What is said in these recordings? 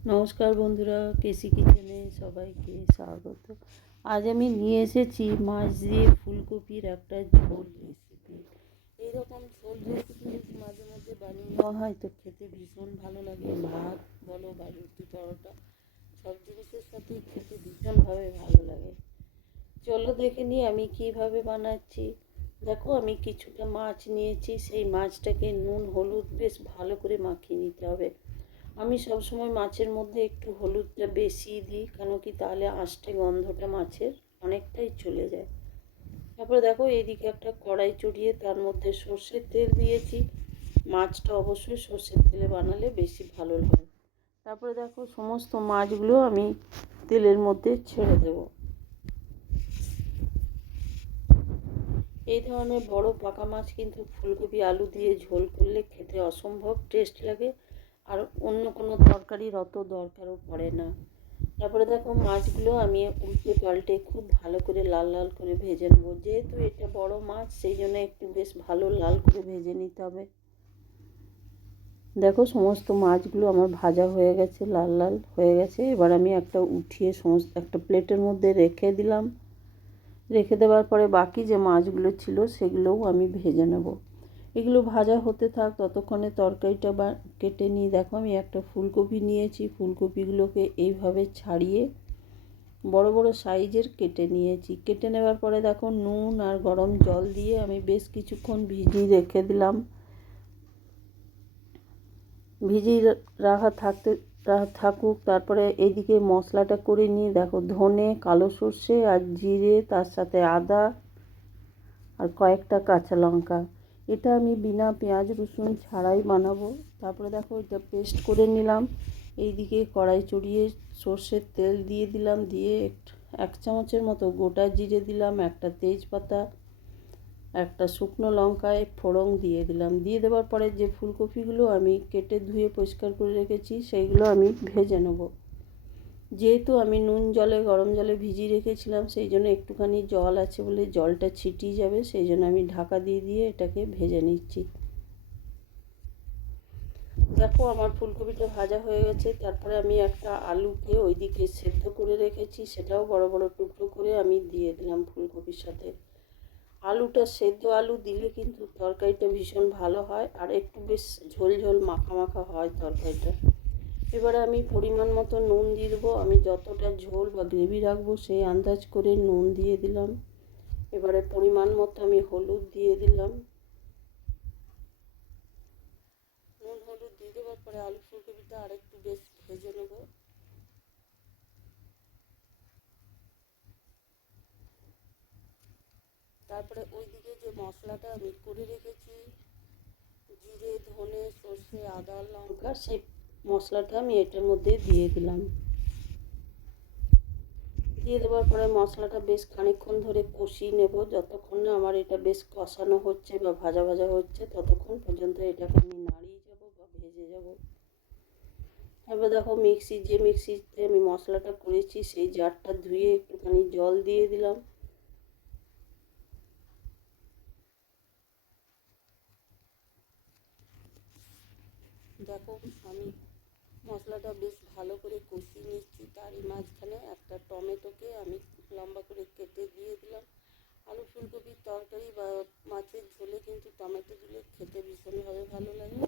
নমস্কার বন্ধুরা, কেসি কিচেনে সবাইকে স্বাগত। আজ আমি নিয়ে এসেছি মাছ দিয়ে ফুলকপির একটা ঝোল রেসিপি। এইরকম ঝোল রেসিপি যদি মাঝে মধ্যে বানিয়ে নেওয়া হয় তো খেতে ভীষণ ভালো লাগে। ভাত বলো বা রুটি পরোটা সব জিনিসের সাথেই খেতে ভীষণভাবে ভালো লাগে। চলো দেখে নিই আমি কিভাবে বানাচ্ছি। দেখো, আমি কিছুটা মাছ নিয়েছি। সেই মাছটাকে নুন হলুদ বেশ ভালো করে মাখিয়ে নিতে হবে। আমি সবসময় মাছের মধ্যে একটু হলুদটা বেশি দিই, কেন কি তাহলে আষ্টে গন্ধটা মাছের অনেকটাই চলে যায়। তারপরে দেখো, এইদিকে একটা কড়াই চড়িয়ে তার মধ্যে সর্ষের তেল দিয়েছি। মাছটা অবশ্যই সর্ষের তেলে বানালে বেশি ভালো লাগে। তারপরে দেখো, সমস্ত মাছগুলো আমি তেলের মধ্যে ছেড়ে দেব। এই ধরনের বড় পাকা মাছ কিন্তু ফুলকপি আলু দিয়ে ঝোল করলে খেতে অসম্ভব টেস্ট লাগে, আর অন্য কোনো তরকারির অত দরকারও পড়ে না। তারপরে দেখো, মাছগুলো আমি উল্টে পাল্টে খুব ভালো করে লাল লাল করে ভেজে নেব। যেহেতু এটা বড় মাছ, সেই জন্য একটু বেশ ভালো লাল করে ভেজে নিতে হবে। দেখো, সমস্ত মাছগুলো আমার ভাজা হয়ে গেছে, লাল লাল হয়ে গেছে। এবার আমি উঠিয়ে একটা প্লেটের মধ্যে রেখে দিলাম। রেখে দেওয়ার পরে বাকি যে মাছগুলো ছিল সেগুলোও আমি ভেজে নেব। এগুলো ভাজা হতে থাক, ততক্ষণে তরকারিটা কেটে নিই। দেখো, আমি একটা ফুলকপি নিয়েছি। ফুলকপিগুলোকে এইভাবে ছাড়িয়ে বড় বড় সাইজের কেটে নিয়েছি। কেটে নেওয়ার পরে দেখো, নুন আর গরম জল দিয়ে আমি বেশ কিছুক্ষণ ভিজিয়ে রেখে দিলাম। ভিজিয়ে রাখা থাকুক। তারপরে এইদিকে মশলাটা করে নিয়ে দেখো, ধনে, কালো সর্ষে আর জিরে, তার সাথে আদা আর কয়েকটা কাঁচা লঙ্কা। এটা আমি বিনা পেঁয়াজ রসুন ছাড়াই বানাবো। তারপরে দেখো, এটা পেস্ট করে নিলাম। এইদিকে কড়াই চড়িয়ে সর্ষের তেল দিয়ে দিলাম। দিয়ে 1 চামচের মতো গোটা জিরে দিলাম, একটা তেজপাতা, একটা শুকনো লঙ্কায় ফোড়ন দিয়ে দিলাম। দিয়ে দেওয়ার পরে যে ফুলকপিগুলো আমি কেটে ধুয়ে পরিষ্কার করে রেখেছি সেইগুলো আমি ভেজে নেব। যেহেতু আমি নুন জলে গরম জলে ভিজিয়ে রেখেছিলাম, সেই জন্য একটুখানি জল আছে বলে জলটা ছিটিয়ে যাবে, সেই জন্য আমি ঢাকা দিয়ে দিয়ে এটাকে ভেজে নিচ্ছি। দেখো, আমার ফুলকপিটা ভাজা হয়ে গেছে। তারপরে আমি একটা আলুকে ওইদিকে সেদ্ধ করে রেখেছি, সেটাও বড় বড় টুকরো করে আমি দিয়ে দিলাম ফুলকপির সাথে। আলুটা সেদ্ধ আলু দিলে কিন্তু তরকারিটা ভীষণ ভালো হয়, আর একটু বেশ ঝোল ঝোল মাখা মাখা হয় তরকারিটা। এবারে আমি পরিমাণ মতো নুন দিয়ে দেবো। আমি যতটা ঝোল বা গ্রেভি রাখবো সেই আন্দাজ করে নুন দিয়ে দিলাম। এবারে পরিমাণ মতো আমি হলুদ দিয়ে দিলাম। নুন হলুদ দিয়ে দেওয়ার পরে আলু ফুলকপিটা আরেকটু বেশ ভেজে নেব। তারপরে ওইদিকে যে মশলাটা আমি করে রেখেছি, জিরে, ধনে, সর্ষে, আদা, লঙ্কা, সেই মশলাটা আমি এটার মধ্যে দিয়ে দিলাম। দিয়ে দেওয়ার পরে মশলাটা বেশ খানিকক্ষণ ধরে কষিয়ে নেব। যতক্ষণ না আমার এটা বেশ কষানো হচ্ছে বা ভাজা ভাজা হচ্ছে, ততক্ষণ পর্যন্ত এটাকে আমি নাড়িয়ে যাব বা ভেজে যাব। এবার দেখো, মিক্সিতে আমি মশলাটা করেছি সেই জারটা ধুয়ে একটুখানি জল দিয়ে দিলাম। দেখো, আমি মশলাটা বেশ ভালো করে কষিয়ে নিচ্ছি। তারই মাঝখানে একটা টমেটোকে আমি লম্বা করে কেটে দিয়ে দিলাম। আলু ফুলকপির তরকারি বা মাছের ঝোলে কিন্তু টমেটো দিলে খেতে ভীষণভাবে ভালো লাগে।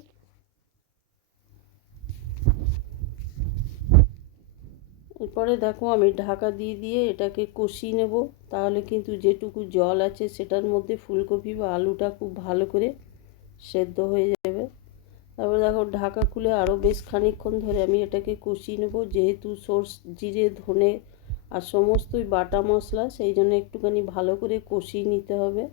এরপরে দেখো, আমি ঢাকা দিয়ে দিয়ে এটাকে কষিয়ে নেব। তাহলে কিন্তু যেটুকু জল আছে সেটার মধ্যে ফুলকপি বা আলুটা খুব ভালো করে সেদ্ধ হয়ে যাবে। তারপরে দেখো, ঢাকা খুলে আরও বেশ খানিকক্ষণ ধরে আমি এটাকে কষিয়ে নেব। যেহেতু জিরে, ধনে আর সমস্তই বাটা মশলা, সেই জন্য একটুখানি ভালো করে কষিয়ে নিতে হবে।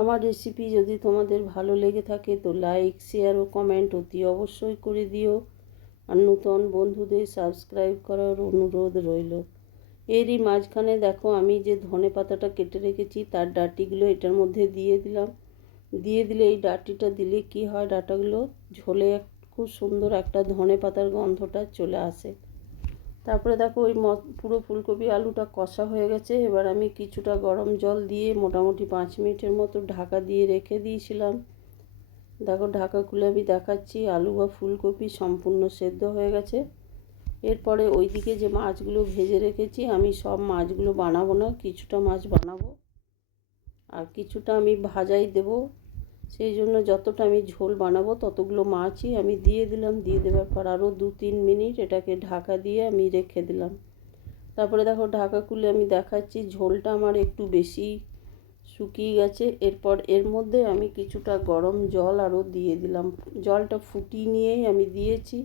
আমার রেসিপি যদি তোমাদের ভালো লেগে থাকে তো লাইক, শেয়ার ও কমেন্ট অতি অবশ্যই করে দিও। আর নতুন বন্ধুদের সাবস্ক্রাইব করার অনুরোধ রইল। এরই মাঝখানে দেখো, আমি যে ধনে পাতাটা কেটে রেখেছি তার ডাঁটিগুলো এটার মধ্যে দিয়ে দিলাম। দিয়ে দিলে এই ডাঁটিটা দিলে কি হয়, ডাঁটাগুলো ঝোলে খুব সুন্দর একটা ধনে পাতার গন্ধটা চলে আসে। তারপরে দেখো, ওই পুরো ফুলকপি আলুটা কষা হয়ে গেছে। এবার আমি কিছুটা গরম জল দিয়ে মোটামুটি 5 মিনিটের মতো ঢাকা দিয়ে রেখে দিয়েছিলাম। দেখো ঢাকা খুলে আমি দেখাচ্ছি আলু বা ফুলকপি সম্পূর্ণ সেদ্ধ হয়ে গেছে। এরপরে ওইদিকে যে মাছগুলো ভেজে রেখেছি, আমি সব মাছগুলো বানাবো না, কিছুটা মাছ বানাবো আর কিছুটা আমি ভাজাই দেব। সেই জন্য যতটা আমি ঝোল বানাবো ততগুলো মাছই আমি দিয়ে দিলাম। দিয়ে দেওয়ার পর আরও 2-3 মিনিট এটাকে ঢাকা দিয়ে আমি রেখে দিলাম। তারপরে দেখো ঢাকা খুলে আমি দেখাচ্ছি ঝোলটা আমার একটু বেশি শুকিয়ে গেছে। এরপর এর মধ্যে আমি কিছুটা গরম জল আরও দিয়ে দিলাম। জলটা ফুটিয়ে নিয়েই আমি দিয়েছি।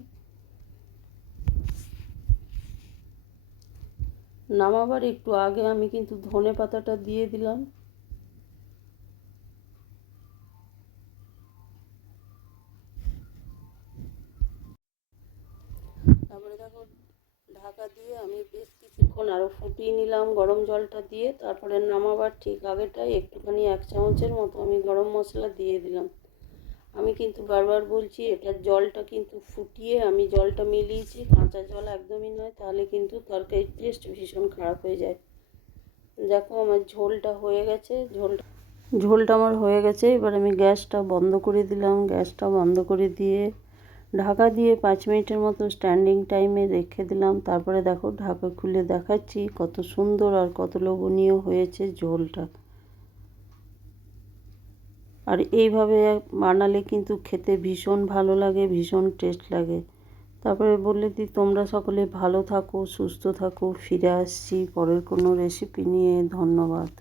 নামাবার একটু আগে আমি কিন্তু ধনে পাতাটা দিয়ে দিলাম। তারপরে দেখো ঢাকা দিয়ে আমি বেশ কিছুক্ষণ আরও ফুটিয়ে নিলাম গরম জলটা দিয়ে। তারপরে নামাবার ঠিক আগেটাই একটুখানি 1 চামচের মতো আমি গরম মশলা দিয়ে দিলাম। আমি কিন্তু বারবার বলছি, এটার জলটা কিন্তু ফুটিয়ে আমি জলটা মিলিয়েছি, কাঁচা জল একদমই নয়, তাহলে কিন্তু তরকারির টেস্ট ভীষণ খারাপ হয়ে যায়। দেখো আমার ঝোলটা হয়ে গেছে, ঝোলটা আমার হয়ে গেছে। এবার আমি গ্যাসটা বন্ধ করে দিলাম। গ্যাসটা বন্ধ করে দিয়ে ঢাকা দিয়ে 5 মিনিটের মতো স্ট্যান্ডিং টাইমে রেখে দিলাম। তারপরে দেখো ঢাকা খুলে দেখাচ্ছি কত সুন্দর আর কত লোভনীয় হয়েছে ঝোলটা। আর এইভাবে বানালে কিন্তু খেতে ভীষণ ভালো লাগে, ভীষণ টেস্ট লাগে। তারপরে বলে দিই, তোমরা সকলে ভালো থাকো, সুস্থ থাকো। ফিরে আসছি পরের কোনো রেসিপি নিয়ে। ধন্যবাদ।